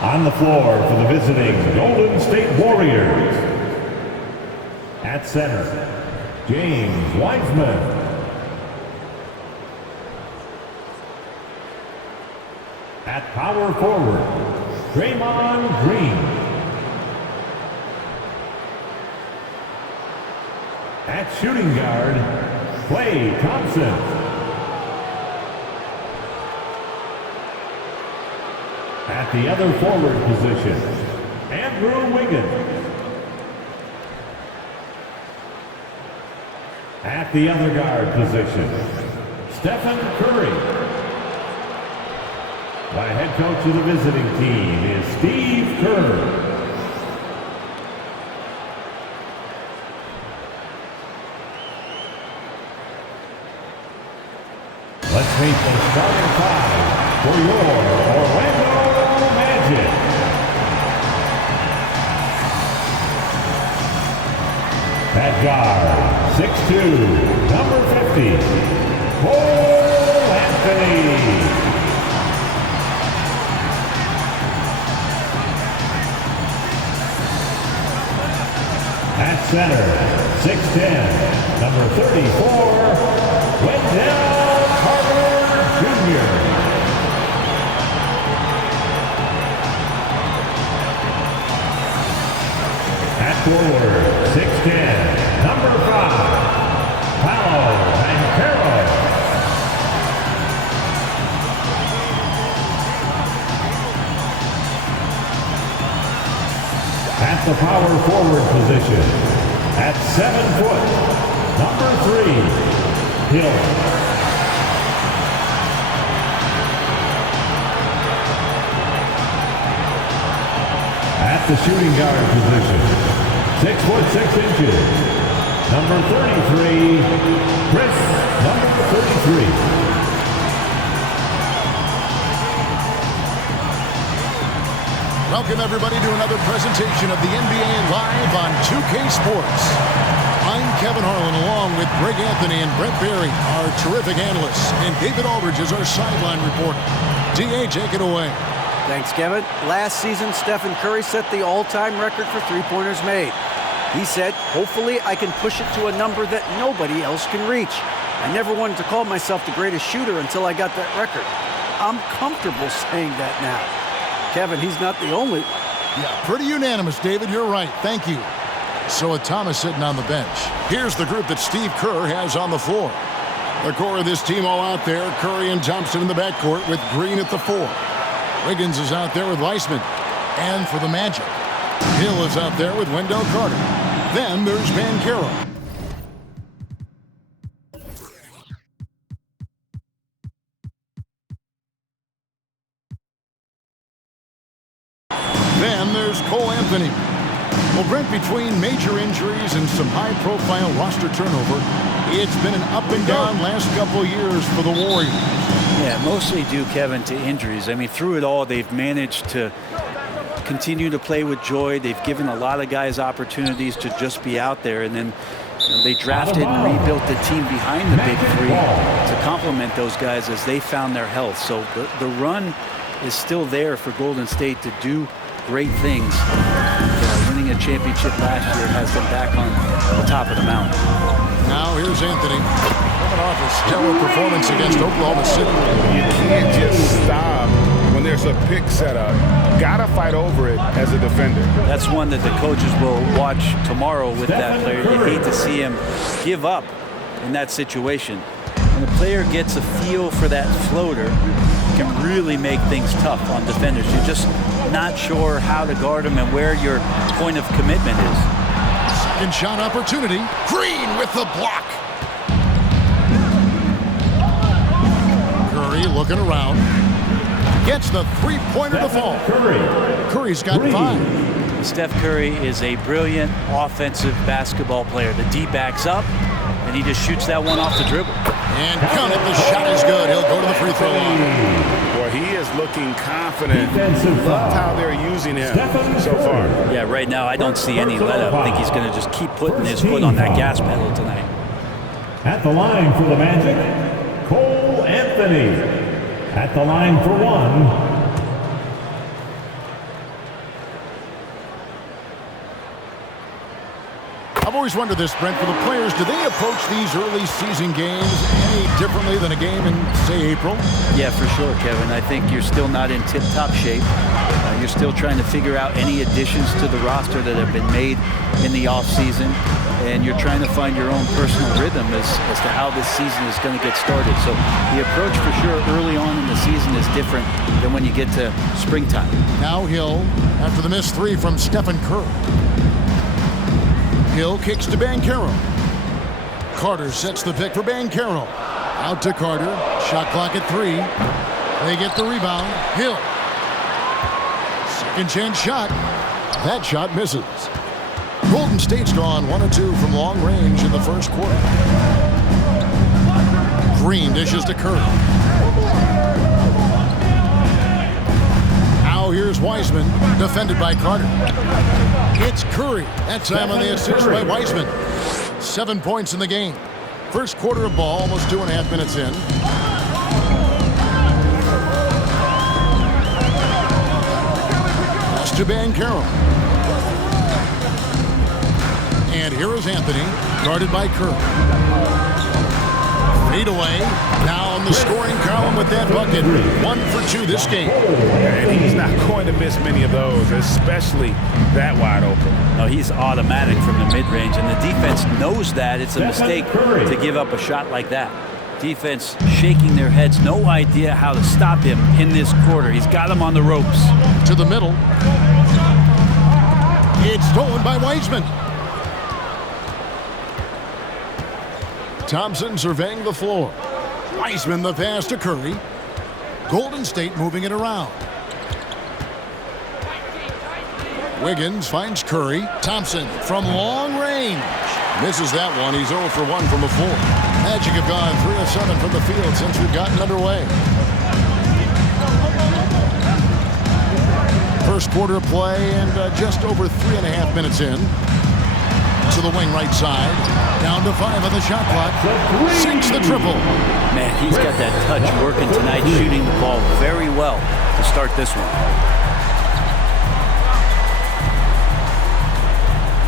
On the floor for the visiting Golden State Warriors. At center, James Wiseman. At power forward, Draymond Green. At shooting guard, Klay Thompson. At the other forward position, Andrew Wiggins. At the other guard position, Stephen Curry. The head coach of the visiting team is Steve Kerr. Let's meet the starting five for your Orlando Magic. At guard, 6'2", number 50, Cole Anthony. At center, 6'10", number 34, Wendell Carter Jr. At forward, 6'10", number 5, Paolo Banchero. At the power forward position, at 7 foot, number 3, Hill. At the shooting guard position, 6 foot 6 inches, number 33, Chris, number 33. Welcome, everybody, to another presentation of the NBA Live on 2K Sports. I'm Kevin Harlan, along with Greg Anthony and Brett Barry, our terrific analysts, and David Aldridge is our sideline reporter. D.A., take it away. Thanks, Kevin. Last season, Stephen Curry set the all-time record for three-pointers made. He said, hopefully I can push it to a number that nobody else can reach. I never wanted to call myself the greatest shooter until I got that record. I'm comfortable saying that now. Kevin, he's not the only. Yeah, pretty unanimous, David. You're right. Thank you. So with Thomas sitting on the bench, here's the group that Steve Kerr has on the floor. The core of this team all out there, Curry and Thompson in the backcourt with Green at the 4. Wiggins is out there with Weissman. And for the Magic, Hill is out there with Wendell Carter. Then there's Banchero. Then there's Cole Anthony. Well, Brent, between major injuries and some high-profile roster turnover, it's been an up-and-down last couple of years for the Warriors. Yeah, mostly due, Kevin, to injuries. I mean, through it all, they've managed to continue to play with joy. They've given a lot of guys opportunities to just be out there, and then they drafted and rebuilt the team behind the big three to complement those guys as they found their health. So the run is still there for Golden State to do great things. Winning a championship last year has them back on the top of the mountain. Now here's Anthony coming off a stellar performance against Oklahoma City. You can't just stop when there's a pick set up. Gotta fight over it as a defender. That's one that the coaches will watch tomorrow with that player. You hate to see him give up in that situation. When a player gets a feel for that floater, it can really make things tough on defenders. You're just not sure how to guard them and where your point of commitment is. Second shot opportunity. Green with the block. Curry looking around. Gets the three-pointer to fall. Curry's got 5. Steph Curry is a brilliant offensive basketball player. The D backs up, and he just shoots that one off the dribble. And gun it. The shot is good. He'll go to the free throw line. Boy, he is looking confident. Love how they're using him so far. Yeah, right now I don't see any let-up. I think he's going to just keep putting his foot on that gas pedal tonight. At the line for the Magic, Cole Anthony. At the line for one, I've always wondered this, Brent, for the players, do they approach these early season games any differently than a game in, say, April? Yeah, for sure, Kevin. I think you're still not in tip-top shape. You're still trying to figure out any additions to the roster that have been made in the offseason, and you're trying to find your own personal rhythm as to how this season is going to get started. So the approach for sure early on in the season is different than when you get to springtime. Now Hill, after the missed three from Stephen Curry. Hill kicks to Banchero. Carter sets the pick for Banchero. Out to Carter. Shot clock at 3. They get the rebound. Hill. Second chance shot. That shot misses. Golden State's gone 1-2 from long range in the first quarter. Green dishes to Curry. Now here's Wiseman, defended by Carter. It's Curry. That time on the assist by Wiseman. 7 points in the game. First quarter of ball, almost 2.5 minutes in. Pass to Banchero. And here is Anthony, guarded by Curry. Fade away. Now on the scoring column with that bucket. 1 for 2 this game. And he's not going to miss many of those, especially that wide open. No, he's automatic from the mid-range, and the defense knows that. It's a mistake to give up a shot like that. Defense shaking their heads, no idea how to stop him in this quarter. He's got him on the ropes. To the middle. It's stolen by Wiseman. Thompson surveying the floor. Wiseman the pass to Curry. Golden State moving it around. Wiggins finds Curry. Thompson from long range. Misses that one. He's 0 for 1 from the floor. Magic have gone 3 of 7 from the field since we've gotten underway. First quarter play and just over 3.5 minutes in. To the wing right side. Down to 5 on the shot clock. Sinks the triple. Man, he's got that touch working tonight, shooting the ball very well to start this one.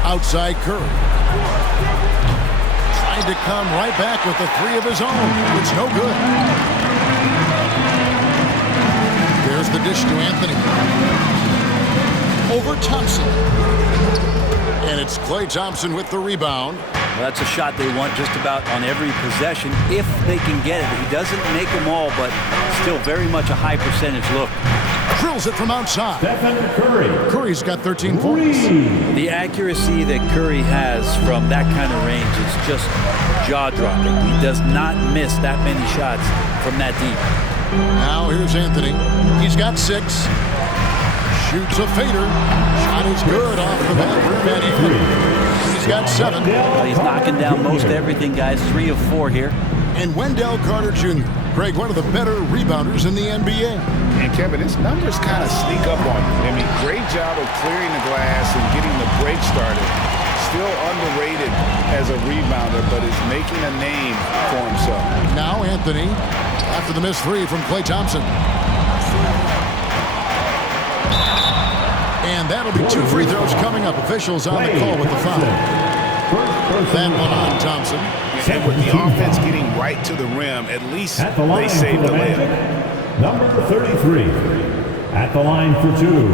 Outside Curry. Trying to come right back with the 3 of his own. It's no good. There's the dish to Anthony. Over Thompson. And it's Klay Thompson with the rebound. Well, that's a shot they want just about on every possession if they can get it. He doesn't make them all, but still very much a high percentage look. Drills it from outside. Stephen Curry. Curry's got 13 points. The accuracy that Curry has from that kind of range is just jaw-dropping. He does not miss that many shots from that deep. Now here's Anthony. He's got 6. Shoots a fader. Shot is good off the back rim and even. He's got 7. Well, he's knocking down most everything, guys. 3 of 4 here. And Wendell Carter Jr., Greg, one of the better rebounders in the NBA. And Kevin, his numbers kind of sneak up on you. I mean, great job of clearing the glass and getting the break started. Still underrated as a rebounder, but is making a name for himself. Now Anthony, after the missed 3 from Klay Thompson. And that'll be 2 free throws coming up. Officials on the call with the foul. That one on Thompson. And with the offense getting right to the rim, at least they saved the layup. Number 33 at the line for 2.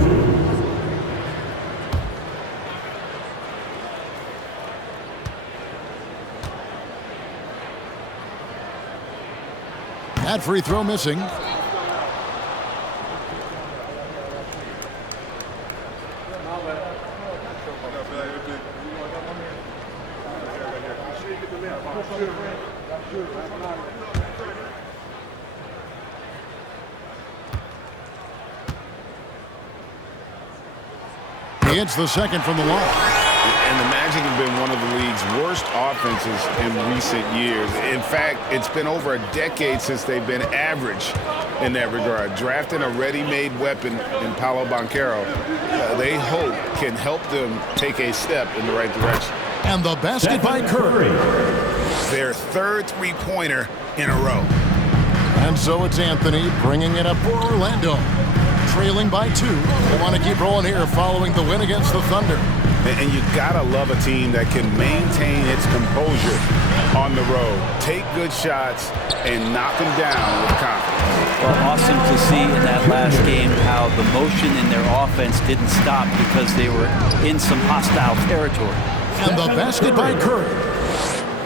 That free throw missing. He hits the second from the line. And the Magic have been one of the league's worst offenses in recent years. In fact, it's been over a decade since they've been average in that regard. Drafting a ready-made weapon in Paolo Banchero, they hope can help them take a step in the right direction. And the basket by Curry. Their 3rd three-pointer in a row. And so it's Anthony bringing it up for Orlando. Trailing by 2. They want to keep rolling here following the win against the Thunder. And you gotta love a team that can maintain its composure on the road, take good shots, and knock them down with confidence. Well, awesome to see in that last game how the motion in their offense didn't stop because they were in some hostile territory. And the basket by Curry.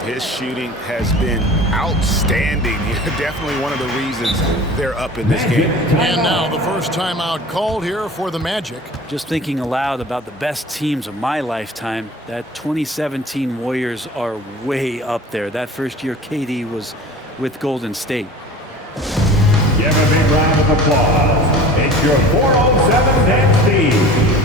His shooting has been outstanding. Definitely one of the reasons they're up in this game. And now the first timeout called here for the Magic. Just thinking aloud about the best teams of my lifetime, that 2017 Warriors are way up there. That first year KD was with Golden State. Give a big round of applause. It's your 407 Dan Steve.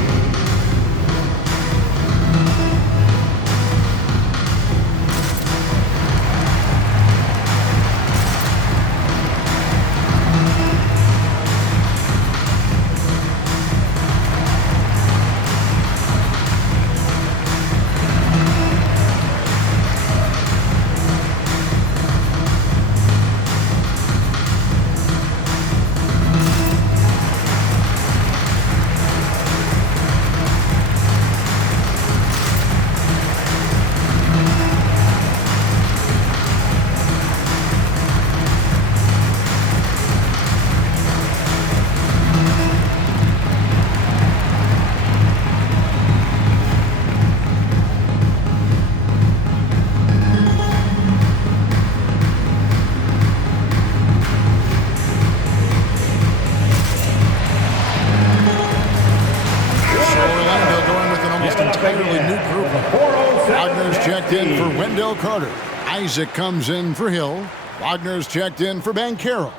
Wagner's checked in for Wendell Carter. Isaac comes in for Hill. Wagner's checked in for Banchero.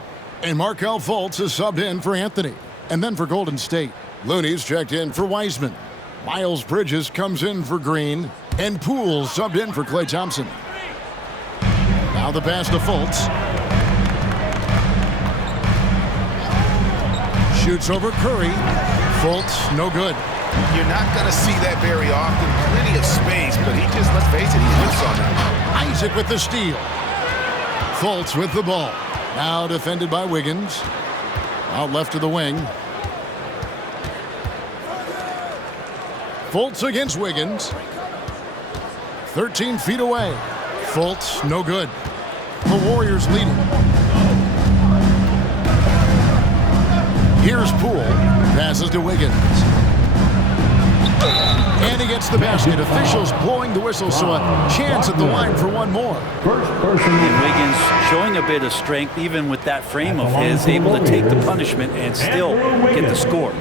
And Markelle Fultz is subbed in for Anthony. And then for Golden State, Looney's checked in for Wiseman. Miles Bridges comes in for Green. And Poole subbed in for Klay Thompson. Now the pass to Fultz. Shoots over Curry. Fultz, no good. You're not going to see that very often. Plenty of space, but he just, let's face it, he whiffs on that. Isaac with the steal. Fultz with the ball. Now defended by Wiggins. Out left to the wing. Fultz against Wiggins. 13 feet away. Fultz, no good. The Warriors leading. Here's Poole. Passes to Wiggins. And he gets the basket. Officials blowing the whistle, so a chance at the line for one more. And Wiggins showing a bit of strength, even with that frame of his, able to take the punishment and still get the score.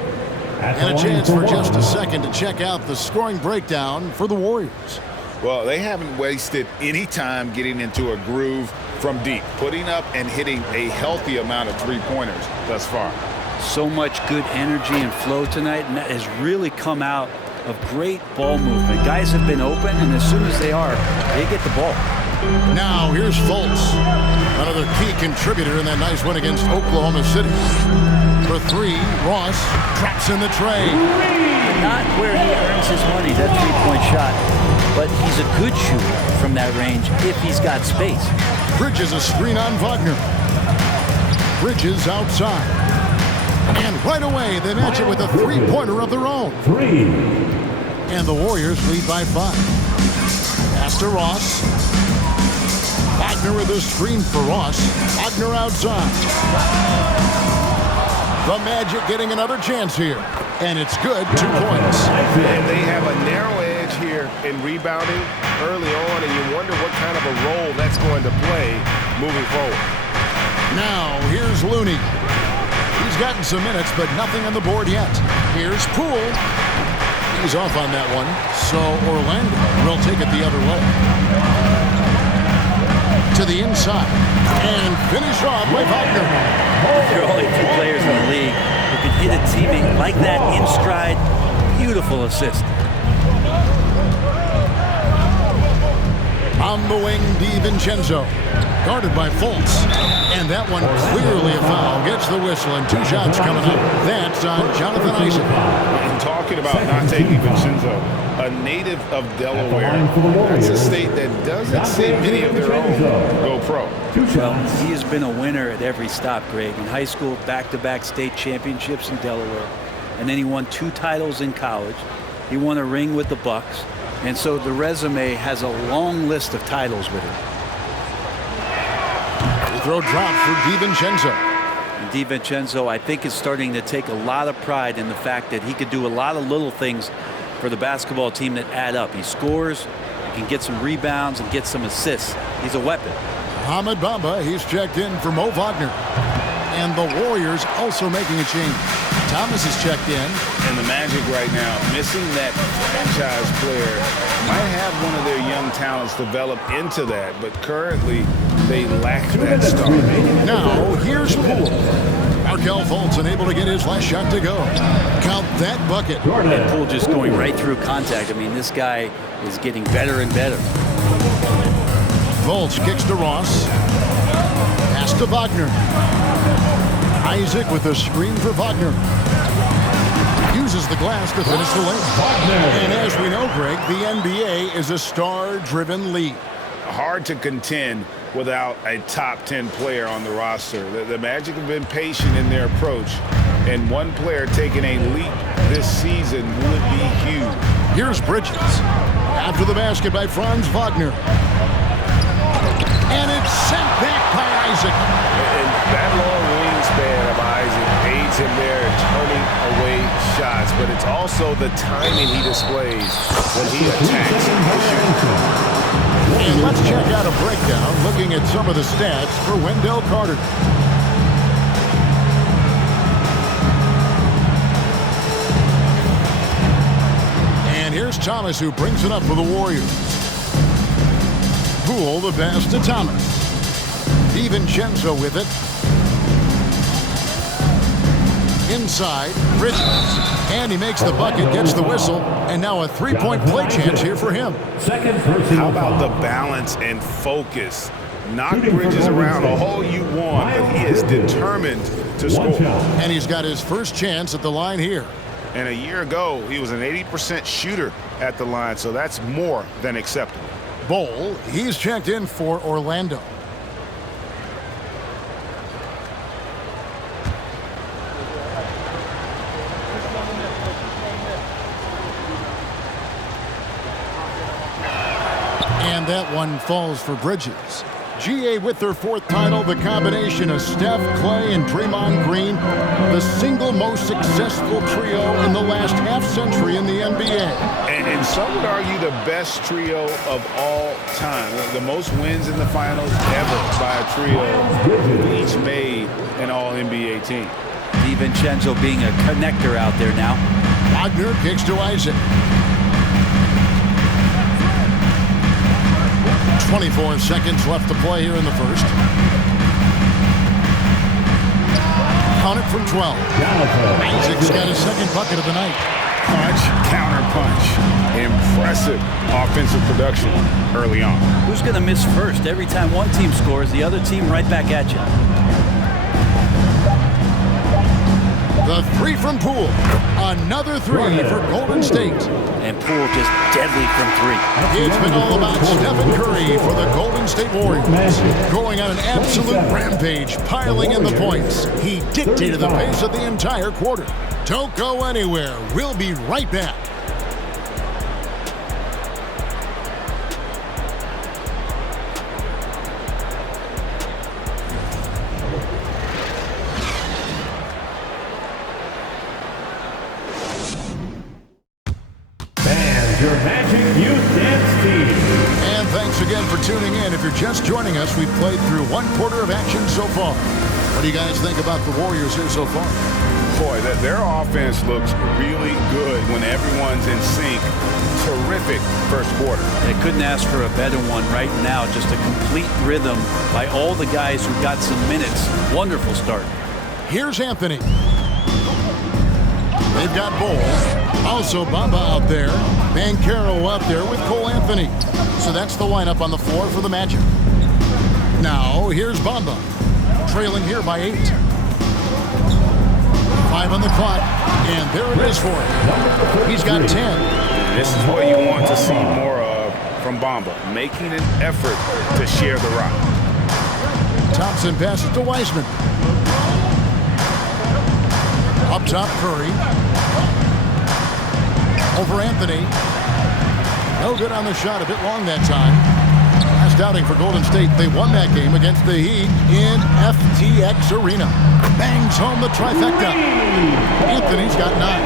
And a chance for just a second to check out the scoring breakdown for the Warriors. Well, they haven't wasted any time getting into a groove from deep, putting up and hitting a healthy amount of three-pointers thus far. So much good energy and flow tonight, and that has really come out of great ball movement. Guys have been open, and as soon as they are, they get the ball. Now here's Fultz, another key contributor in that nice win against Oklahoma City. For three, Ross traps in the tray. Not where he earns his money, that three-point shot, but he's a good shooter from that range if he's got space. Bridges a screen on Wagner. Bridges outside. And right away, they match it with a three-pointer of their own. And the Warriors lead by 5. Pass to Ross. Wagner with a screen for Ross. Wagner outside. The Magic getting another chance here. And it's good, 2 points. And they have a narrow edge here in rebounding early on, and you wonder what kind of a role that's going to play moving forward. Now, here's Looney. He's gotten some minutes, but nothing on the board yet. Here's Poole. He's off on that one, so Orlando will take it the other way. To the inside, and finish off by Wagner. There are only 2 players in the league who can hit a teammate like that in stride. Beautiful assist. On the wing, DiVincenzo. Guarded by Fultz. And that one clearly a foul. Gets the whistle, and 2 shots coming up. That's on Jonathan Isaac. And talking about not taking Vincenzo, a native of Delaware. That's a state that doesn't see many of their own go pro. Well, he has been a winner at every stop, Greg. In high school, back-to-back state championships in Delaware. And then he won 2 titles in college. He won a ring with the Bucks. And so the resume has a long list of titles with him. The throw dropped for DiVincenzo. And DiVincenzo, I think, is starting to take a lot of pride in the fact that he could do a lot of little things for the basketball team that add up. He scores, he can get some rebounds and get some assists. He's a weapon. Ahmed Bamba, he's checked in for Mo Wagner. And the Warriors also making a change. Thomas is checked in. And the Magic right now, missing that franchise player, might have one of their young talents develop into that, but currently they lack that star. Now, here's Poole. Markelle Fultz unable to get his last shot to go. Count that bucket. And Poole just going right through contact. I mean, this guy is getting better and better. Fultz kicks to Ross. Pass to Wagner. Isaac with a screen for Wagner. Uses the glass to finish the lane. And as we know, Greg, the NBA is a star-driven league. Hard to contend without a top 10 player on the roster. The Magic have been patient in their approach, and one player taking a leap this season would be huge. Here's Bridges. After the basket by Franz Wagner. And it's sent back by Isaac. And that long wingspan of Isaac aids him there in turning away shots, but it's also the timing he displays when he attacks the shooter. And let's check out a breakdown looking at some of the stats for Wendell Carter. And here's Thomas, who brings it up for the Warriors. Poole the pass to Thomas. DiVincenzo with it. Inside, Bridges. And he makes the bucket, gets the whistle, and now a three-point play chance here for him. How about the balance and focus? Knock Bridges around all you want, but he is determined to score. And he's got his first chance at the line here. And a year ago, he was an 80% shooter at the line, so that's more than acceptable. Bol, he's checked in for Orlando. And that one falls for Bridges. GA with their fourth title, the combination of Steph, Clay, and Draymond Green, the single most successful trio in the last half-century in the NBA. And some would argue the best trio of all time. The most wins in the finals ever by a trio who each made an All-NBA team. DiVincenzo being a connector out there now. Wagner kicks to Isaac. 24 seconds left to play here in the first. Count it from 12. Isaac's got his second bucket of the night. Punch, counter punch. Impressive offensive production early on. Who's going to miss first? Every time one team scores, the other team right back at you. The three from Poole. Another three for Golden State. And Poole just deadly from three. It's been all about Stephen Curry for the Golden State Warriors. Going on an absolute rampage, piling in the points. He dictated the pace of the entire quarter. Don't go anywhere. We'll be right back. Your Magic Youth Dance Team. And thanks again for tuning in. If you're just joining us, we've played through one quarter of action so far. What do you guys think about the Warriors here so far? Boy, their offense looks really good when everyone's in sync. Terrific first quarter. They couldn't ask for a better one right now. Just a complete rhythm by all the guys who got some minutes. Wonderful start. Here's Anthony. They've got Bol. Also Bamba out there. Banchero out there with Cole Anthony. So that's the lineup on the floor for the Magic. Now, here's Bamba. Trailing here by 8. 5 on the clock. And there it is for him. He's got 10. This is what you want to see more of from Bamba. Making an effort to share the rock. Thompson passes to Wiseman. Up top, Curry. Over Anthony. No good on the shot. A bit long that time. Last outing for Golden State. They won that game against the Heat in FTX Arena. Bangs home the trifecta. Anthony's got 9.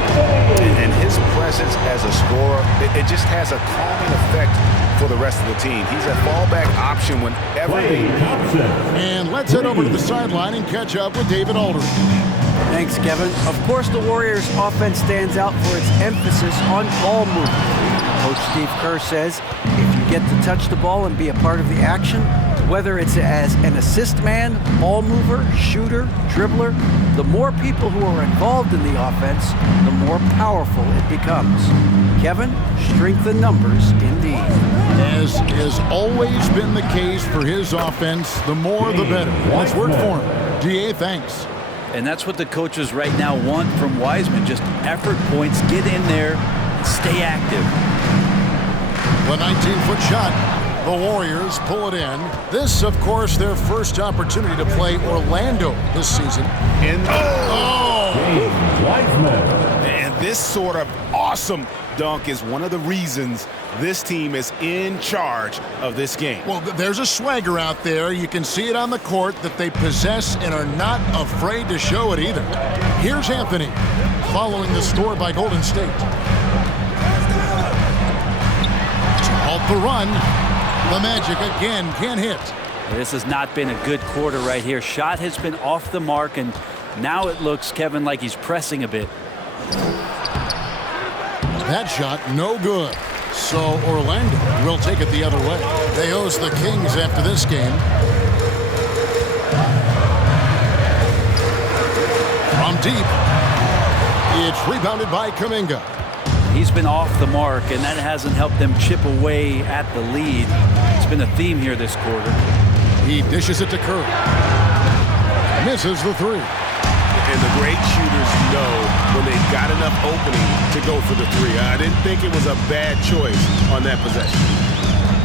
And his presence as a scorer, it just has a calming effect for the rest of the team. He's a fallback option whenever they... And let's head over to the sideline and catch up with David Aldridge. Thanks, Kevin. Of course, the Warriors' offense stands out for its emphasis on ball movement. Coach Steve Kerr says if you get to touch the ball and be a part of the action, whether it's as an assist man, ball mover, shooter, dribbler, the more people who are involved in the offense, the more powerful it becomes. Kevin, strength in numbers indeed. As has always been the case for his offense, the more the better. Let's work for him. DA, thanks. And that's what the coaches right now want from Wiseman. Just effort points, get in there, and stay active. The 19-foot shot. The Warriors pull it in. This, of course, their first opportunity to play Orlando this season. James Wiseman. And this sort of awesome dunk is one of the reasons this team is in charge of this game. Well, there's a swagger out there. You can see it on the court that they possess and are not afraid to show it either. Here's Anthony following the score by Golden State. To halt the run. The Magic again can't hit. This has not been a good quarter right here. Shot has been off the mark, and now it looks, Kevin, like he's pressing a bit. That shot no good. So Orlando will take it the other way. They host the Kings after this game. From deep. It's rebounded by Kuminga. He's been off the mark, and that hasn't helped them chip away at the lead. It's been a theme here this quarter. He dishes it to Curry. Misses the three. And the great shooters know when they've got enough opening to go for the three. I didn't think it was a bad choice on that possession.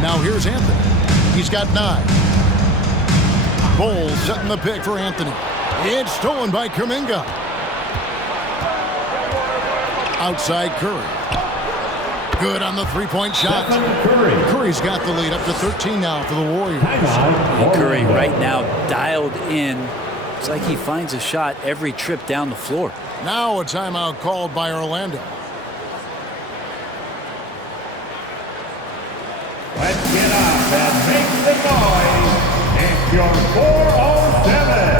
Now here's Anthony. He's got 9. Bowles setting the pick for Anthony. It's stolen by Kuminga. Outside Curry. Good on the three-point shot. Curry's got the lead up to 13 now for the Warriors. And Curry right now dialed in. It's like he finds a shot every trip down the floor. Now a timeout called by Orlando. Let's get up and make the noise. It's your 407.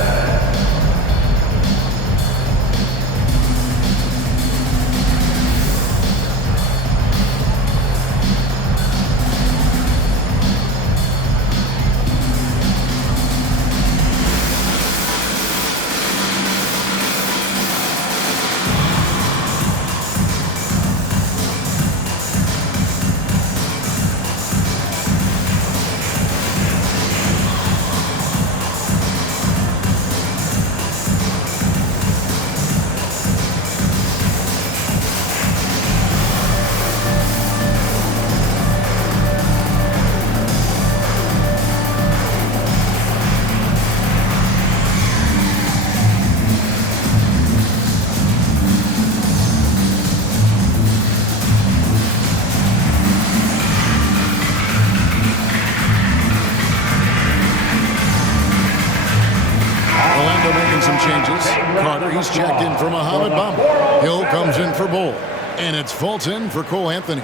He's checked in for Mohamed Bamba. Hill comes in for Bull. And it's Fulton for Cole Anthony.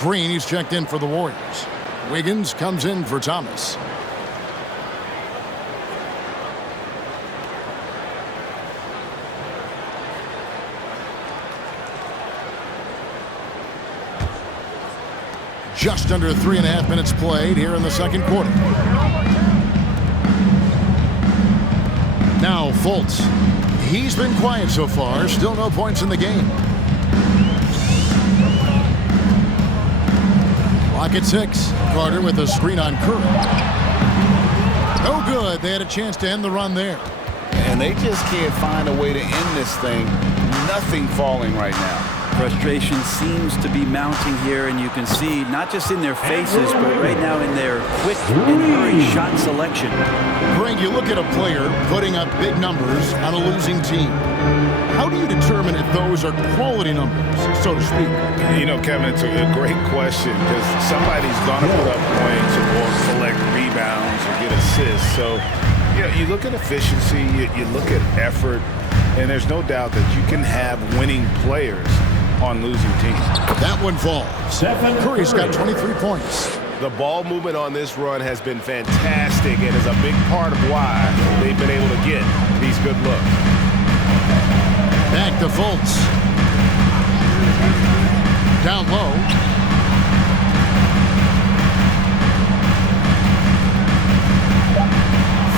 Green, he's checked in for the Warriors. Wiggins comes in for Thomas. Just under 3.5 minutes played here in the second quarter. Now Fultz. He's been quiet so far. Still no points in the game. Clock at 6. Carter with a screen on Curry. No good. They had a chance to end the run there. And they just can't find a way to end this thing. Nothing falling right now. Frustration seems to be mounting here, and you can see not just in their faces, but right now in their quick and hurry shot selection. Greg, you look at a player putting up big numbers on a losing team. How do you determine if those are quality numbers, so to speak? You know, Kevin, it's a great question because somebody's going to put up points or collect rebounds or get assists. So, you know, you look at efficiency, you look at effort, and there's no doubt that you can have winning players on losing teams. That one falls. Curry's got 23 points. The ball movement on this run has been fantastic and is a big part of why they've been able to get these good looks. Back to Fultz. Down low.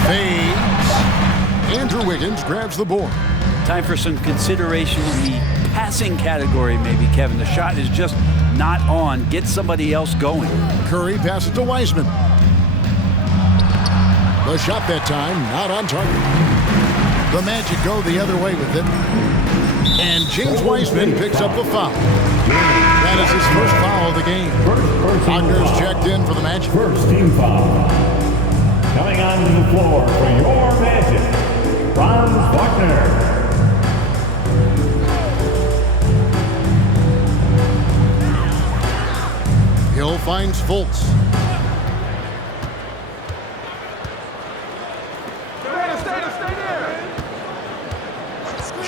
Fades. Andrew Wiggins grabs the board. Time for some consideration in the passing category, maybe, Kevin. The shot is just not on. Get somebody else going. Curry passes to Wiseman. The shot that time, not on target. The Magic go the other way with it. And James Wiseman picks up the foul. That is his first foul of the game. Wagner's checked in for the Magic. First team foul. Coming onto the floor for your Magic, Franz Wagner. Hill finds Fultz.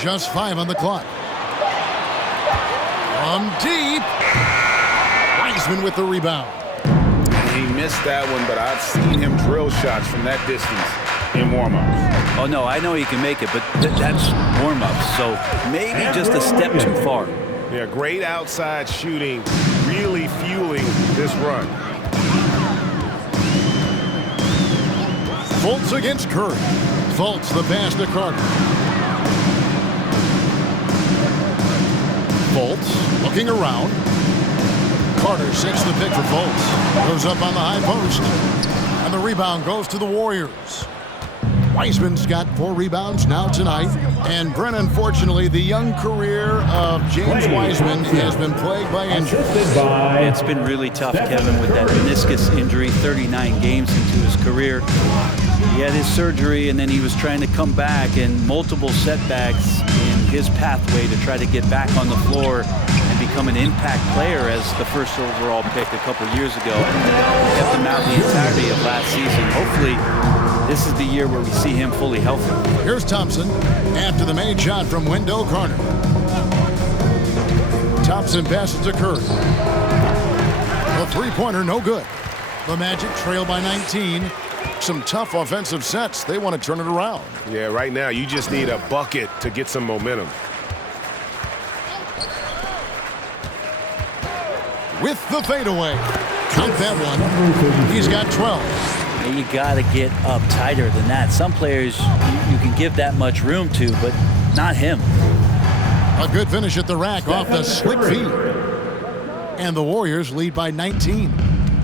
Just 5 on the clock. From deep. Wiseman with the rebound. He missed that one, but I've seen him drill shots from that distance in warm-ups. Oh, no, I know he can make it, but that's warm-ups, so maybe just a step too far. Yeah, great outside shooting, really fueling this run. Fultz against Curry. Fultz the pass to Carter. Fultz looking around. Carter sets the pick for Fultz. Goes up on the high post. And the rebound goes to the Warriors. Wiseman's got 4 rebounds now tonight. And Brent, unfortunately, the young career of James Wiseman has been plagued by injury. It's been really tough, Kevin, with that meniscus injury, 39 games into his career. He had his surgery, and then he was trying to come back, and multiple setbacks in his pathway to try to get back on the floor and become an impact player as the first overall pick a couple years ago. Kept him out the entirety of last season. Hopefully, this is the year where we see him fully healthy. Here's Thompson after the made shot from Wendell Carter. Thompson passes to Curry. The three-pointer, no good. The Magic trail by 19. Some tough offensive sets. They want to turn it around. Yeah, right now you just need a bucket to get some momentum. With the fadeaway. Count that one. He's got 12. You got to get up tighter than that. Some players you can give that much room to, but not him. A good finish at the rack off the slick feed. And the Warriors lead by 19.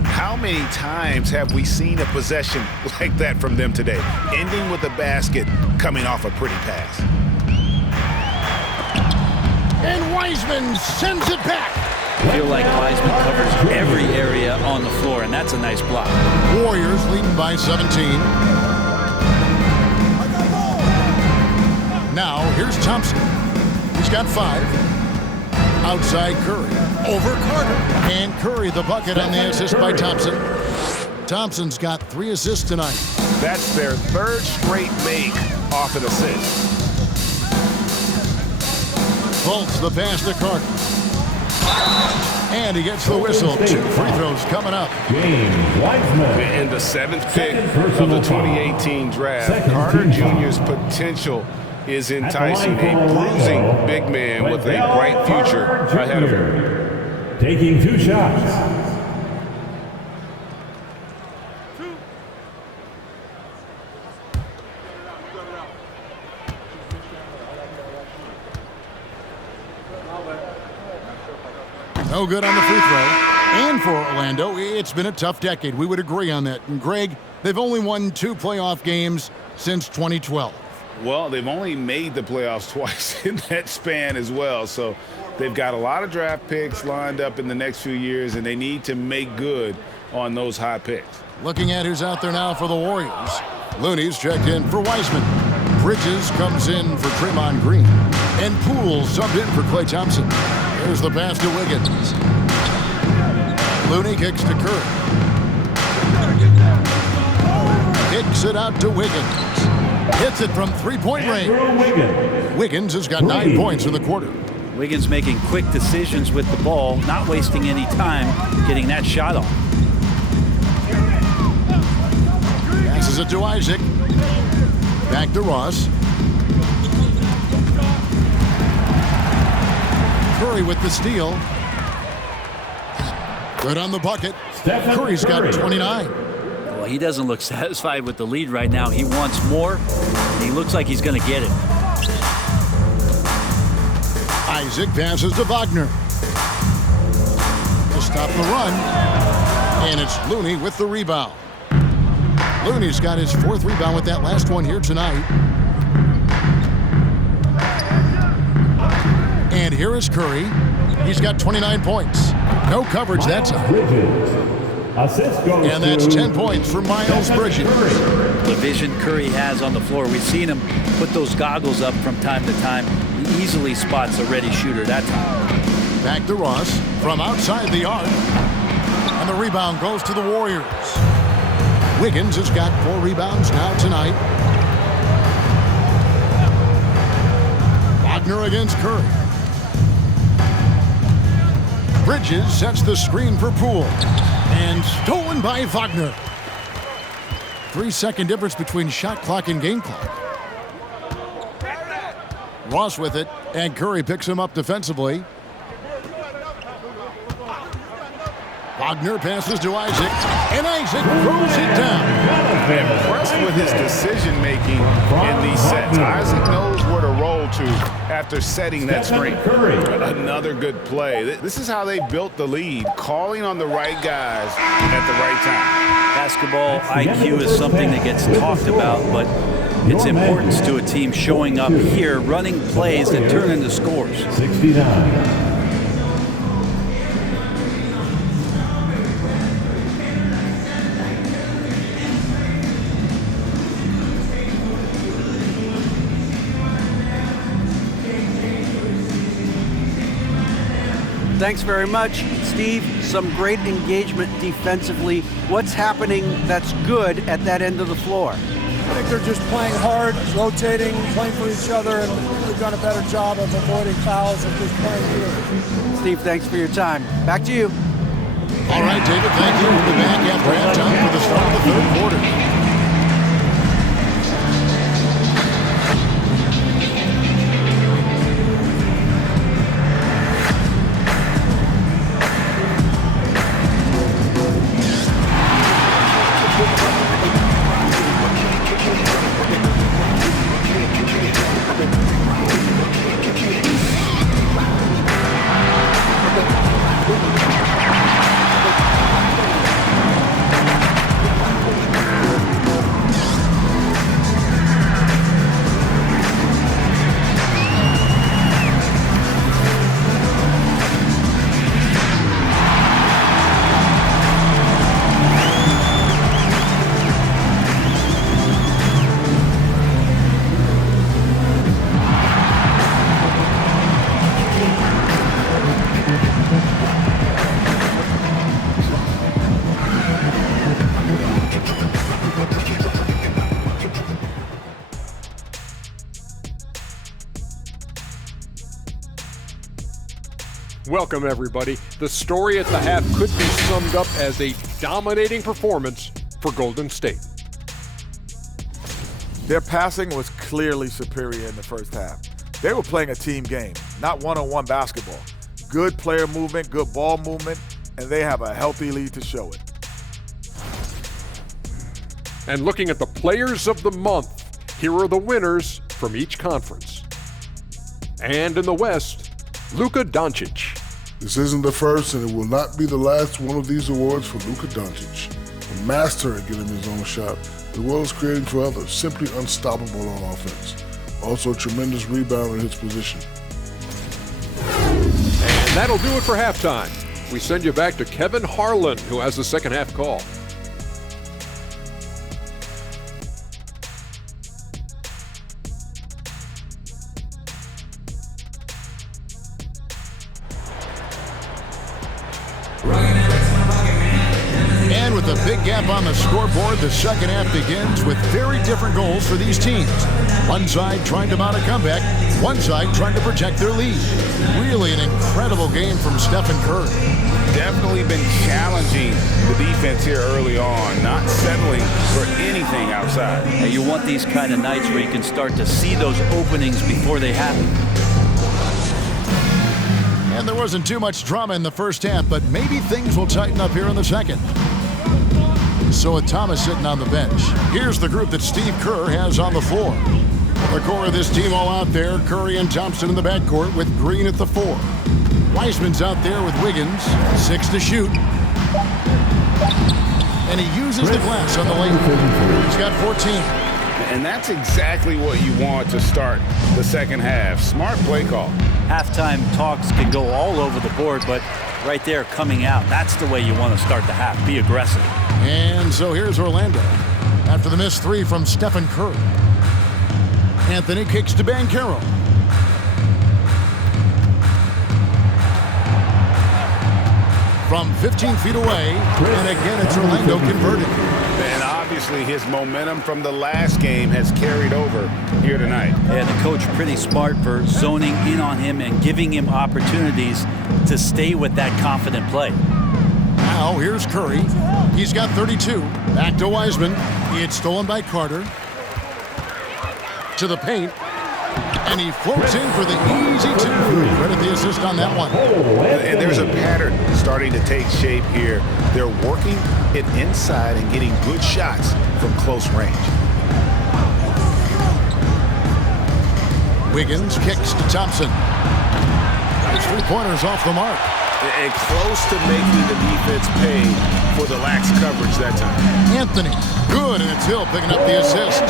How many times have we seen a possession like that from them today, ending with a basket coming off a pretty pass? And Wiseman sends it back. I feel like Wiseman covers every area on the floor, and that's a nice block. Warriors leading by 17. Now, here's Thompson. He's got 5. Outside Curry. Over Carter. And Curry the bucket on the assist by Thompson. Thompson's got 3 assists tonight. That's their 3rd straight make off an assist. Fultz the pass to Carter. And he gets the whistle. 2 free throws coming up. James Wiseman. And the 7th pick of the 2018 draft, Carter Jr.'s potential is enticing. A bruising big man with a bright future ahead of him. Taking 2 shots. No good on the free throw. And for Orlando, it's been a tough decade. We would agree on that. And Greg, they've only won 2 playoff games since 2012. Well, they've only made the playoffs twice in that span as well. So they've got a lot of draft picks lined up in the next few years, and they need to make good on those high picks. Looking at who's out there now for the Warriors. Looney's checked in for Wiseman. Bridges comes in for Draymond Green. And Poole subbed in for Klay Thompson. There's the pass to Wiggins. Looney kicks to Curry. Kicks it out to Wiggins. Hits it from three-point range. Wiggins has got 9 points in the quarter. Wiggins making quick decisions with the ball, not wasting any time getting that shot off. Passes it to Isaac. Back to Ross. Curry with the steal. Good on the bucket. Curry's got 29. Well, he doesn't look satisfied with the lead right now. He wants more. He looks like he's going to get it. Isaac passes to Wagner. To stop the run. And it's Looney with the rebound. Looney's got his 4th rebound with that last one here tonight. And here is Curry. He's got 29 points. No coverage that time. And that's 10 points for Miles Bridges. The vision Curry has on the floor. We've seen him put those goggles up from time to time. He easily spots a ready shooter that time. Back to Ross from outside the arc. And the rebound goes to the Warriors. Wiggins has got 4 rebounds now tonight. Wagner against Curry. Bridges sets the screen for Poole. And stolen by Wagner. 3-second difference between shot clock and game clock. Ross with it, and Curry picks him up defensively. Wagner passes to Isaac, and Isaac throws it down. Impressed with his decision-making in these sets. Isaac knows where to roll to after setting that screen. Another good play. This is how they built the lead, calling on the right guys at the right time. Basketball IQ is something that gets talked about, but its importance to a team showing up here, running plays that turn into scores. 69. Thanks very much, Steve. Some great engagement defensively. What's happening that's good at that end of the floor? I think they're just playing hard, rotating, playing for each other, and they've done a better job of avoiding fouls and just playing together. Steve, thanks for your time. Back to you. All right, David, thank you. We'll be back after halftime for the start of the 3rd quarter. Welcome, everybody. The story at the half could be summed up as a dominating performance for Golden State. Their passing was clearly superior in the first half. They were playing a team game, not one-on-one basketball. Good player movement, good ball movement, and they have a healthy lead to show it. And looking at the players of the month, here are the winners from each conference. And in the West, Luka Doncic. This isn't the first, and it will not be the last one of these awards for Luka Doncic. A master at getting his own shot, as well as creating for others, simply unstoppable on offense. Also a tremendous rebounder in his position. And that'll do it for halftime. We send you back to Kevin Harlan, who has the second half call. And with a big gap on the scoreboard, the second half begins with very different goals for these teams. One side trying to mount a comeback, one side trying to protect their lead. Really an incredible game from Stephen Curry. Definitely been challenging the defense here early on, not settling for anything outside. And you want these kind of nights where you can start to see those openings before they happen. And there wasn't too much drama in the first half, but maybe things will tighten up here in the second. So with Thomas sitting on the bench, here's the group that Steve Kerr has on the floor. The core of this team all out there, Curry and Thompson in the backcourt with Green at the 4. Wiseman's out there with Wiggins, 6 to shoot. And he uses the glass on the lane. He's got 14. And that's exactly what you want to start the second half. Smart play call. Halftime talks can go all over the board, but right there coming out, that's the way you want to start the half. Be aggressive. And so here's Orlando. After the missed 3 from Stephen Curry. Anthony kicks to Banchero. From 15 feet away, and again it's Orlando converted. And obviously his momentum from the last game has carried over here tonight. Yeah, the coach pretty smart for zoning in on him and giving him opportunities to stay with that confident play. Now here's Curry. He's got 32. Back to Wiseman. It's stolen by Carter. To the paint. And he floats in for the easy 2. Credit the assist on that one. And there's a pattern starting to take shape here. They're working it inside and getting good shots from close range. Wiggins kicks to Thompson. His 3-pointers off the mark. And close to making the defense pay for the lax coverage that time. Anthony, good, and it's Hill picking up the assist.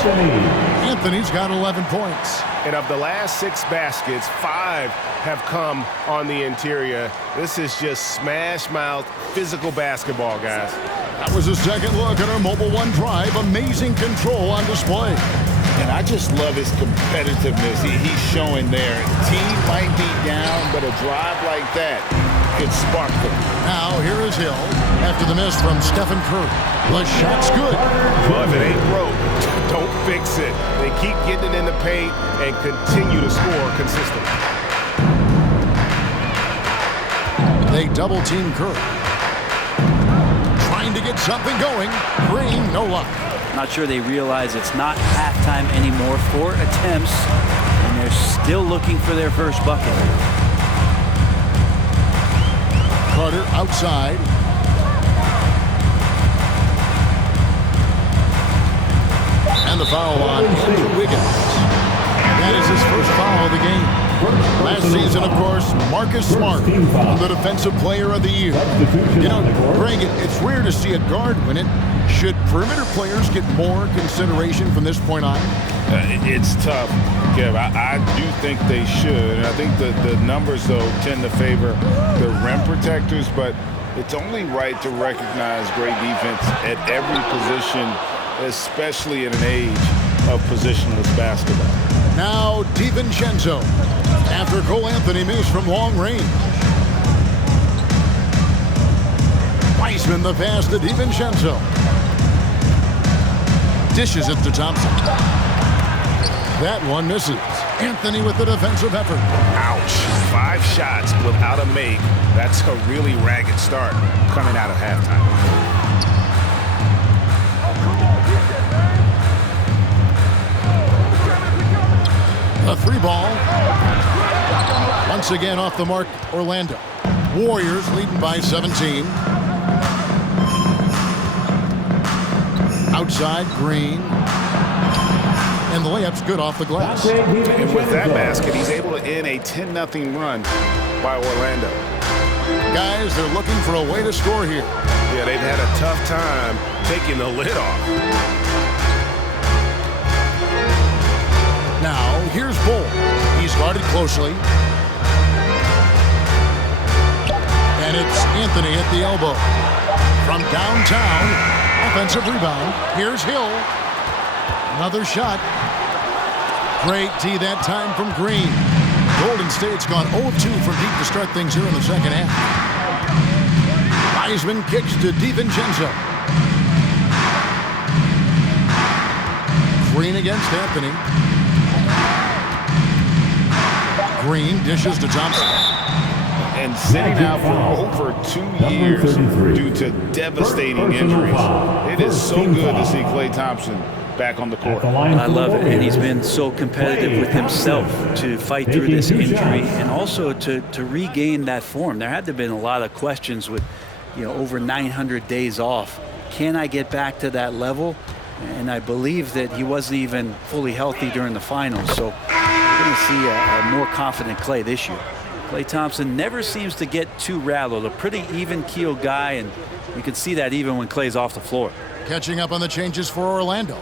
Anthony's got 11 points. And of the last 6 baskets, 5 have come on the interior. This is just smash-mouth, physical basketball, guys. That was a second look at our Mobile One drive. Amazing control on display. And I just love his competitiveness he's showing there. Team might be down, but a drive like that could spark them. Now here is Hill after the miss from Stephen Curry. The shot's good. Well, if it ain't broke, don't fix it. They keep getting it in the paint and continue to score consistently. They double team Curry. Trying to get something going. Green, no luck. Not sure they realize it's not halftime anymore. 4 attempts, and they're still looking for their first bucket. Carter outside. And the foul on Andrew Wiggins. That is his first foul of the game. Last season, of course, Marcus Smart, the Defensive Player of the Year. You know, Greg, it's rare to see a guard win it. Should perimeter players get more consideration from this point on? It's tough, Kev. I do think they should. And I think the numbers, though, tend to favor the rim protectors. But it's only right to recognize great defense at every position, especially in an age of positionless basketball. Now DiVincenzo. After Cole Anthony missed from long range. Wiseman the pass to DiVincenzo. Dishes it to Thompson. That one misses. Anthony with the defensive effort. Ouch. 5 shots without a make. That's a really ragged start coming out of halftime. A 3 ball. Once again off the mark, Orlando. Warriors leading by 17. Outside, Green. And the layup's good off the glass. And with that basket, he's able to end a 10-0 run by Orlando. Guys, they're looking for a way to score here. Yeah, they've had a tough time taking the lid off. Now, Here's Bull. He's guarded closely. And it's Anthony at the elbow. From downtown, offensive rebound. Here's Hill. Another shot. Great D that time from Green. Golden State's gone 0-2 from deep to start things here in the second half. Wiseman kicks to DiVincenzo. Green against Anthony. Green dishes to Thompson. And sitting out for over 2 years due to devastating injuries. It is so good to see Klay Thompson back on the court. I love it, and he's been so competitive with himself to fight through this injury and also to regain that form. There had to have been a lot of questions with, over 900 days off. Can I get back to that level? And I believe that he wasn't even fully healthy during the finals, so we're going to see a more confident Klay this year. Klay Thompson never seems to get too rattled, a pretty even-keeled guy, and you can see that even when Klay's off the floor. Catching up on the changes for Orlando.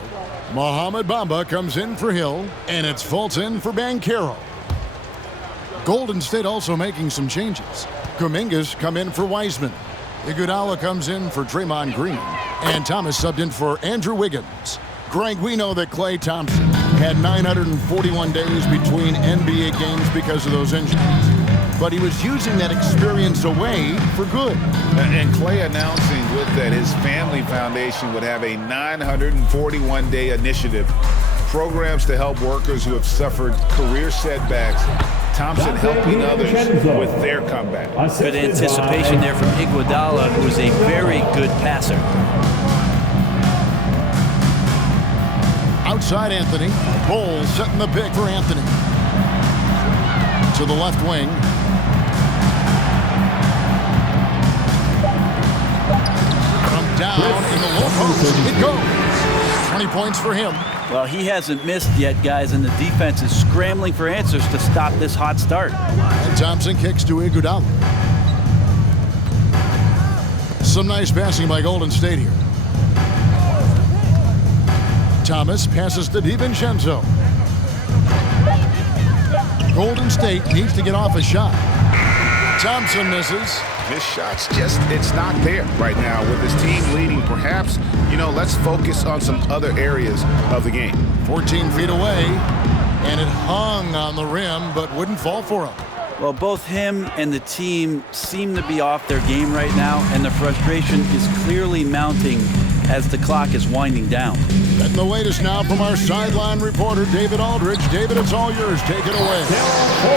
Mohamed Bamba comes in for Hill, and it's Fulton for Banchero. Golden State also making some changes. Kumingas come in for Wiseman. Iguodala comes in for Draymond Green, and Thomas subbed in for Andrew Wiggins. Greg, we know that Klay Thompson had 941 days between NBA games because of those injuries, but he was using that experience away for good. And Klay announcing with that his family foundation would have a 941-day initiative, programs to help workers who have suffered career setbacks. Thompson helping others with their comeback. Good anticipation there from Iguodala, who is a very good passer. Outside Anthony. Bull setting the pick for Anthony. To the left wing. From down in the low post, it goes. 20 points for him. Well, he hasn't missed yet, guys, and the defense is scrambling for answers to stop this hot start. And Thompson kicks to Iguodala. Some nice passing by Golden State here. Thomas passes to DiVincenzo. Golden State needs to get off a shot. Thompson misses. His shot's it's not there right now with his team leading. Perhaps, let's focus on some other areas of the game. 14 feet away, and it hung on the rim, but wouldn't fall for him. Well, both him and the team seem to be off their game right now, and the frustration is clearly mounting as the clock is winding down. Getting the latest now from our sideline reporter, David Aldridge. David, it's all yours. Take it away.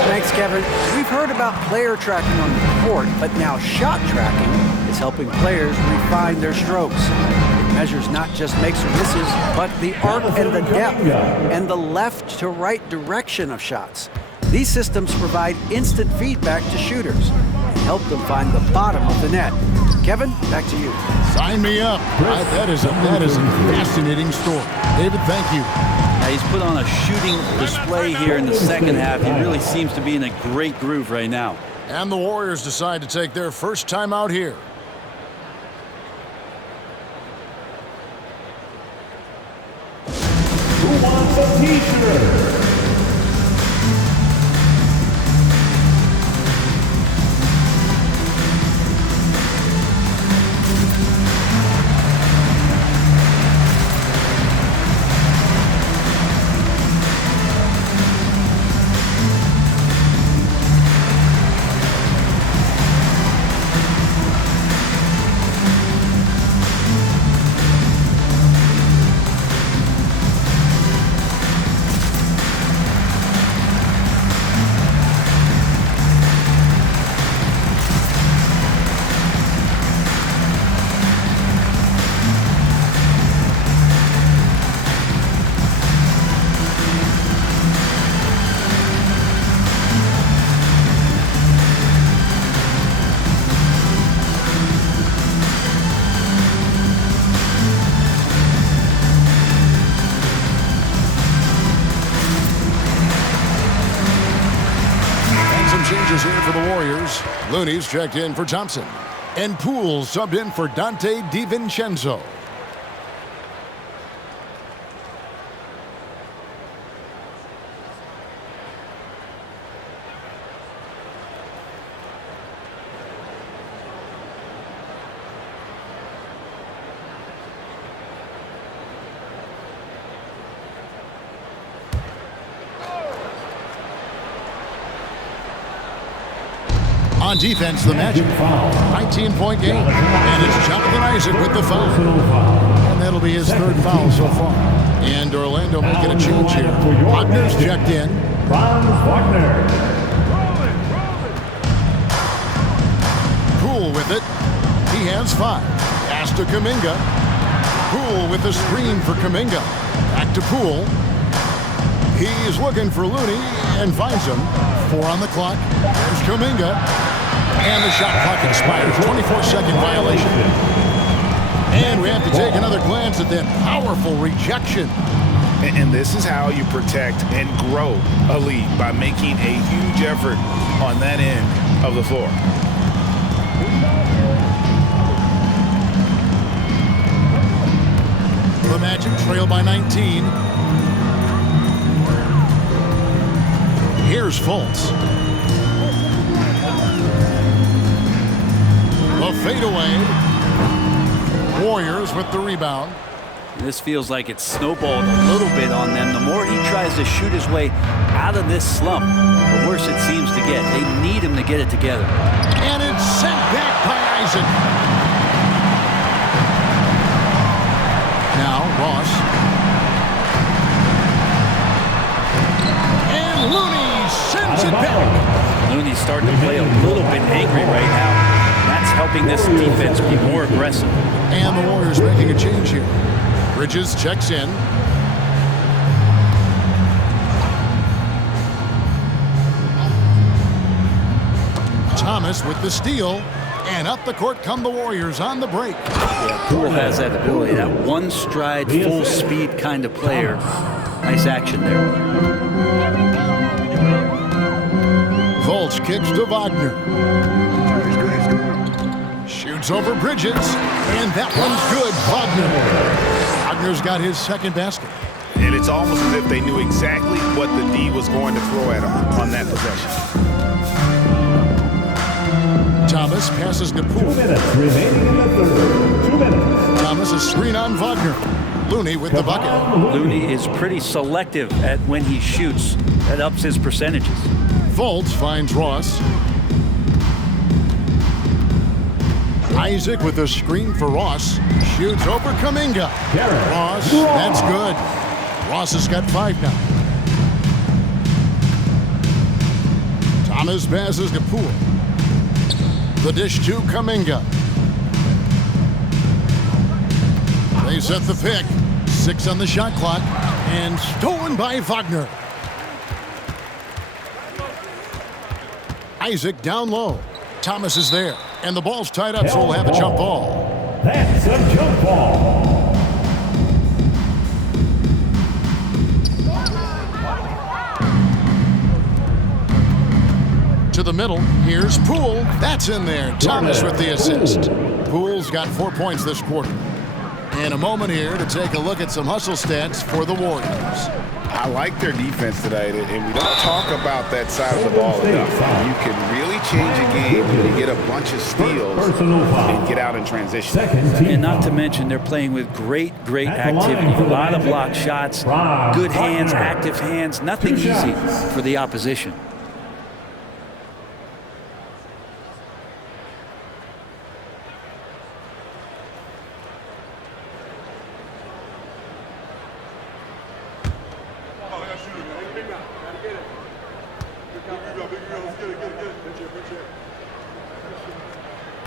Thanks, Kevin. We've heard about player tracking on the court, but now shot tracking is helping players refine their strokes. It measures not just makes or misses, but the arc and the depth and the left to right direction of shots. These systems provide instant feedback to shooters and help them find the bottom of the net. Kevin, back to you. Sign me up. That is a fascinating story. David, thank you. Now he's put on a shooting display here in the second half. He really seems to be in a great groove right now. And the Warriors decide to take their first time out here. Who wants a t-shirt? Here for the Warriors. Looney's checked in for Thompson. And Poole subbed in for Dante DiVincenzo. On defense, the Magic. 19-point game. And it's Jonathan Isaac with the foul. And that'll be his third foul so far. And Orlando making a change here. Wagner's checked in. Franz Wagner. Poole with it. He has 5. Pass to Kuminga. Poole with the screen for Kuminga. Back to Poole. He's looking for Looney and finds him. 4 on the clock. There's Kuminga. And the shot clock expires. 24-second violation. And we have to take another glance at that powerful rejection. And this is how you protect and grow a lead, by making a huge effort on that end of the floor. The Magic trail by 19. Here's Fultz. The fadeaway. Warriors with the rebound. This feels like it's snowballed a little bit on them. The more he tries to shoot his way out of this slump, the worse it seems to get. They need him to get it together. And it's sent back by Isaac. Now Ross. And Looney sends it back. Looney's starting to play a little bit angry right now. That's helping this defense be more aggressive. And the Warriors making a change here. Bridges checks in. Thomas with the steal. And up the court come the Warriors on the break. Yeah, Poole has that ability, that one stride, full speed kind of player. Nice action there. Fultz kicks to Wagner. Shoots over Bridges. And that one's good. Wagner's got his second basket. And it's almost as if they knew exactly what the D was going to throw at him on that possession. Thomas passes to Poole. 2 minutes remaining in the third. 2 minutes. Thomas a screen on Wagner. Looney with the bucket. Looney is pretty selective at when he shoots. That ups his percentages. Fultz finds Ross. Isaac with a screen for Ross. Shoots over Kuminga. Ross, that's good. Ross has got 5 now. Thomas passes to Poole. The dish to Kuminga. They set the pick. 6 on the shot clock. And stolen by Wagner. Isaac down low. Thomas is there. And the ball's tied up, so we'll have a jump ball. That's a jump ball. To the middle, here's Poole. That's in there. Thomas with the assist. Poole's got 4 points this quarter. And a moment here to take a look at some hustle stats for the Warriors. I like their defense tonight, and we don't talk about that side of the ball enough. You can really change a game when you get a bunch of steals and get out in transition. And not to mention, they're playing with great activity. A lot of block shots, good hands, active hands. Nothing easy for the opposition.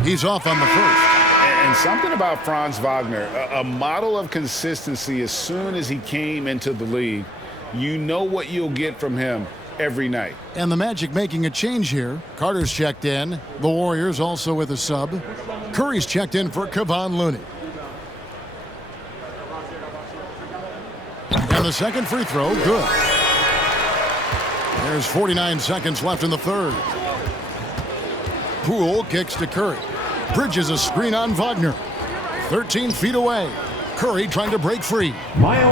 He's off on the first. And something about Franz Wagner, a model of consistency. As soon as he came into the league, you know what you'll get from him every night. And the Magic making a change here. Carter's checked in. The Warriors also with a sub. Curry's checked in for Kevon Looney. And the second free throw, good. There's 49 seconds left in the third. Poole kicks to Curry. Bridges a screen on Wagner. 13 feet away. Curry trying to break free.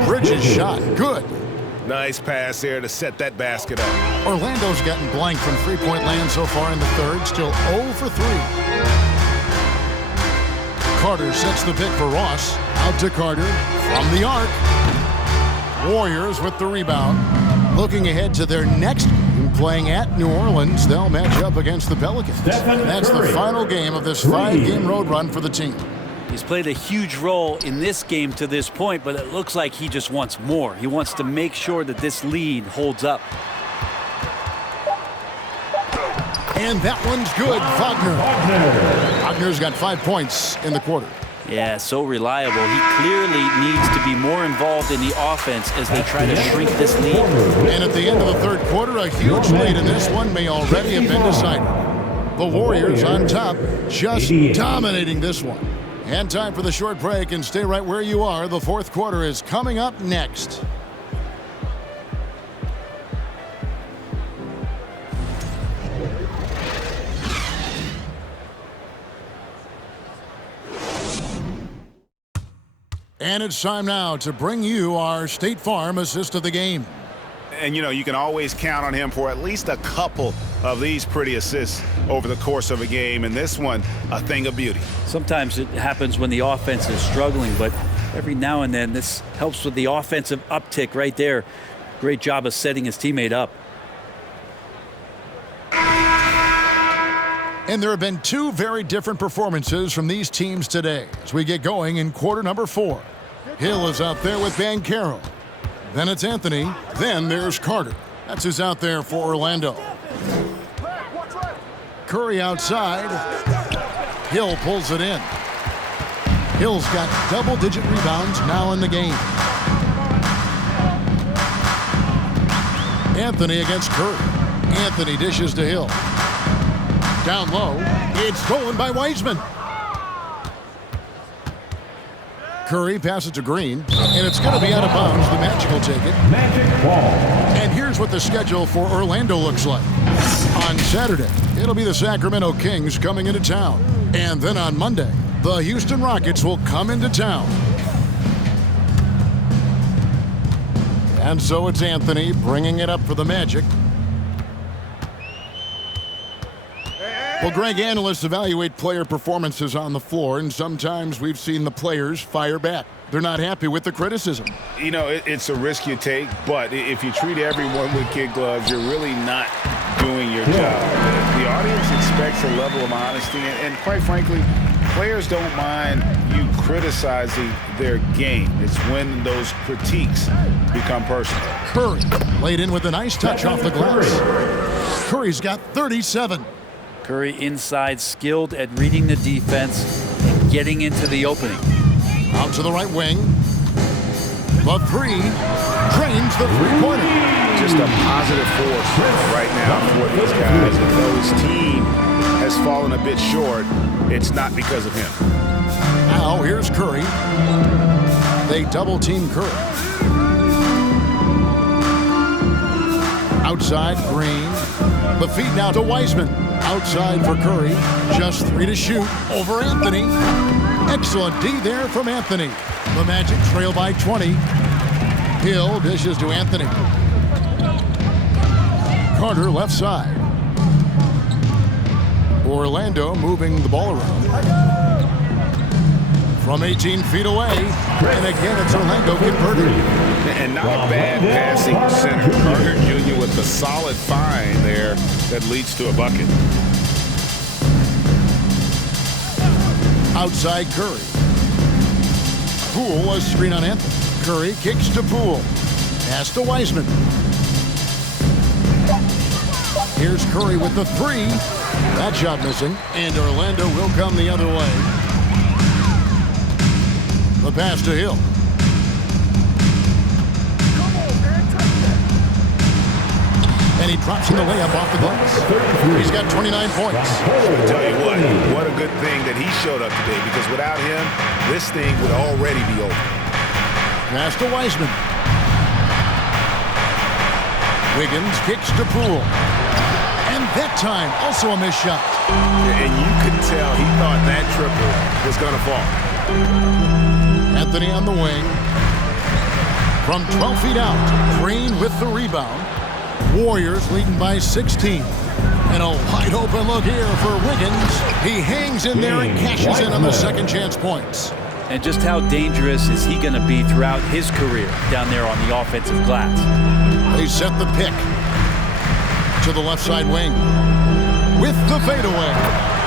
Bridges shot, good. Nice pass there to set that basket up. Orlando's gotten blank from three-point land so far in the third. Still 0 for 3. Carter sets the pick for Ross. Out to Carter from the arc. Warriors with the rebound. Looking ahead to their next game playing at New Orleans. They'll match up against the Pelicans. And that's the final game of this 5-game road run for the team. He's played a huge role in this game to this point, but it looks like he just wants more. He wants to make sure that this lead holds up. And that one's good. Wagner's got 5 points in the quarter. Yeah, so reliable. He clearly needs to be more involved in the offense as they try to shrink this lead. And at the end of the third quarter, a huge lead in this one may already have been decided. The Warriors on top, just dominating this one. And time for the short break, and stay right where you are. The fourth quarter is coming up next. And it's time now to bring you our State Farm assist of the game. And, you know, you can always count on him for at least a couple of these pretty assists over the course of a game. And this one, a thing of beauty. Sometimes it happens when the offense is struggling, but every now and then this helps with the offensive uptick right there. Great job of setting his teammate up. And there have been two very different performances from these teams today as we get going in quarter number 4. Hill is out there with Banchero. Then it's Anthony. Then there's Carter. That's who's out there for Orlando. Curry outside. Hill pulls it in. Hill's got double-digit rebounds now in the game. Anthony against Curry. Anthony dishes to Hill. Down low. It's stolen by Wiseman. Curry passes to Green, and it's going to be out of bounds. The Magic will take it. Magic ball. And here's what the schedule for Orlando looks like. On Saturday, it'll be the Sacramento Kings coming into town. And then on Monday, the Houston Rockets will come into town. And so it's Anthony bringing it up for the Magic. Well, Greg, analysts evaluate player performances on the floor, and sometimes we've seen the players fire back. They're not happy with the criticism. You know, it's a risk you take, but if you treat everyone with kid gloves, you're really not doing your job. The audience expects a level of honesty, and quite frankly, players don't mind you criticizing their game. It's when those critiques become personal. Curry laid in with a nice touch off the glass. Curry's got 37. Curry inside, skilled at reading the defense and getting into the opening. Out to the right wing. The three drains the three-pointer. Just a positive force right now for these guys. And though his team has fallen a bit short, it's not because of him. Now here's Curry. They double-team Curry. Outside, Green. The feed now to Wiseman. Outside for Curry. Just 3 to shoot over Anthony. Excellent D there from Anthony. The Magic trail by 20. Hill dishes to Anthony. Carter left side. Orlando moving the ball around. From 18 feet away. And again, it's Orlando converted. And not a bad passing center. Carter Jr. with the solid find there that leads to a bucket. Outside Curry. Poole, a screen on Anthony. Curry kicks to Poole. Pass to Wiseman. Here's Curry with the three. That shot missing. And Orlando will come the other way. The pass to Hill. And he drops in the layup off the glass. He's got 29 points. I'll tell you what a good thing that he showed up today, because without him, this thing would already be over. Pass to Wiseman. Wiggins kicks to Poole. And that time, also a missed shot. And you could tell he thought that triple was going to fall. Anthony on the wing. From 12 feet out, Green with the rebound. Warriors leading by 16. And a wide open look here for Wiggins. He hangs in there and cashes in on the second chance points. And just how dangerous is he going to be throughout his career down there on the offensive glass? They set the pick. to the left side wing. With the fadeaway.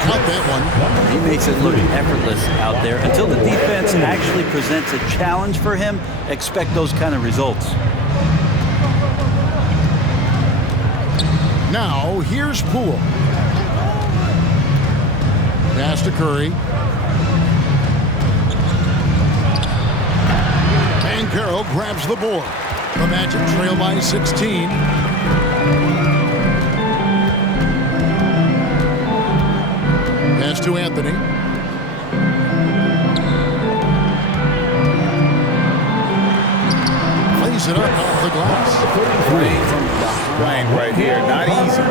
Cut that one. He makes it look effortless out there. Until the defense actually presents a challenge for him, expect those kind of results. Now, here's Poole. Pass to Curry. Banchero grabs the board. The Magic trail by 16. Pass to Anthony. Plays it up off the glass. Playing from behind right here. Not easy.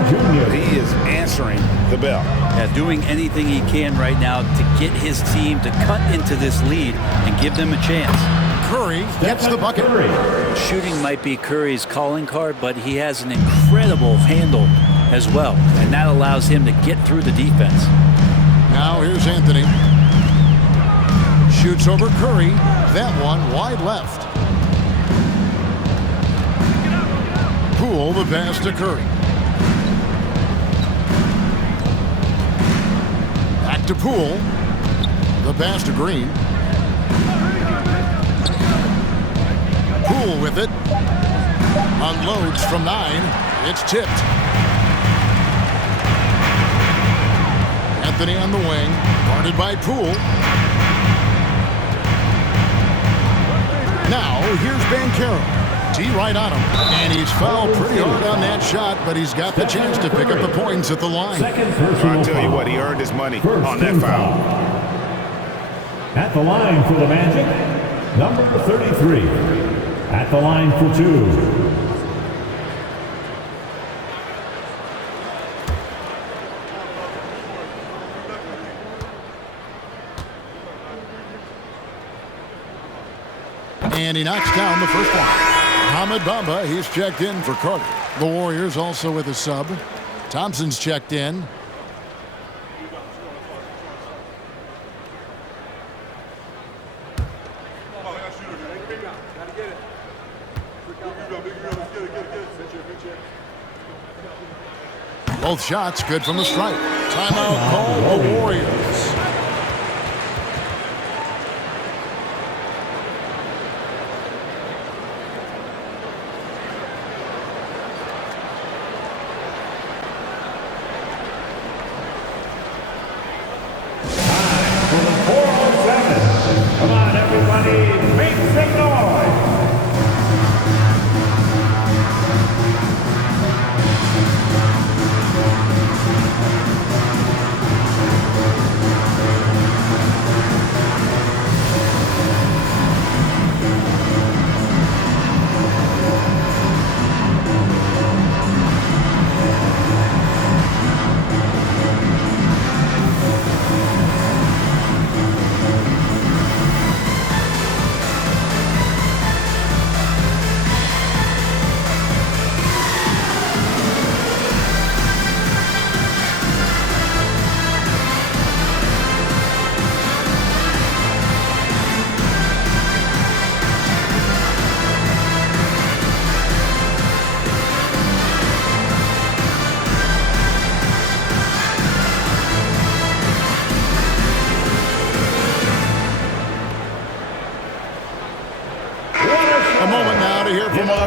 But he is answering the bell. Yeah, doing anything he can right now to get his team to cut into this lead and give them a chance. Curry gets the bucket. Shooting might be Curry's calling card, but he has an incredible handle as well, and that allows him to get through the defense. Now here's Anthony. Shoots over Curry. That one wide left. Poole the pass to Curry. Back to Poole. The pass to Green. Poole with it. Unloads from 9. It's tipped. Anthony on the wing. Guarded by Poole. Now here's Banchero. Tee right on him. And he's fouled pretty hard on that shot, but he's got the chance to pick up the points at the line. I'll tell you what, he earned his money on that foul. At the line for the Magic, number 33. At the line for 2. And he knocks down the first one. Ahmed Bamba, he's checked in for Carter. The Warriors also with a sub. Thompson's checked in. Both shots good from the stripe. Timeout called the Warriors. Come on, everybody, make some noise!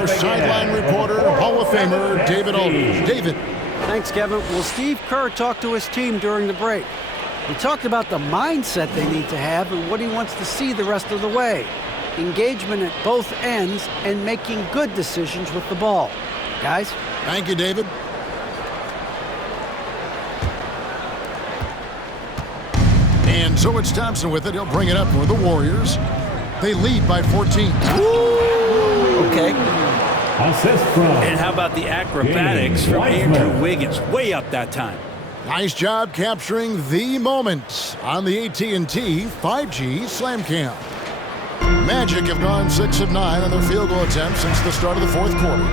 Sideline reporter, Hall of Famer David Aldridge. David. Thanks, Kevin. Well, Steve Kerr talked to his team during the break. He talked about the mindset they need to have and what he wants to see the rest of the way. Engagement at both ends and making good decisions with the ball. Guys? Thank you, David. And so it's Thompson with it. He'll bring it up for the Warriors. They lead by 14. Okay. Assist from. And how about the acrobatics from Andrew Wiggins? Way up that time. Nice job capturing the moment on the AT&T 5G Slam Cam. Magic have gone 6 of 9 on their field goal attempts since the start of the fourth quarter.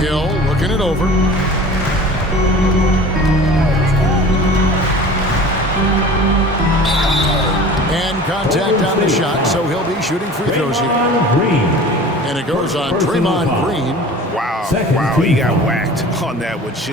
Hill looking it over. And contact on the shot, so he'll be shooting free throws here. Green. And it goes on Draymond Green. Wow, he got whacked on that one.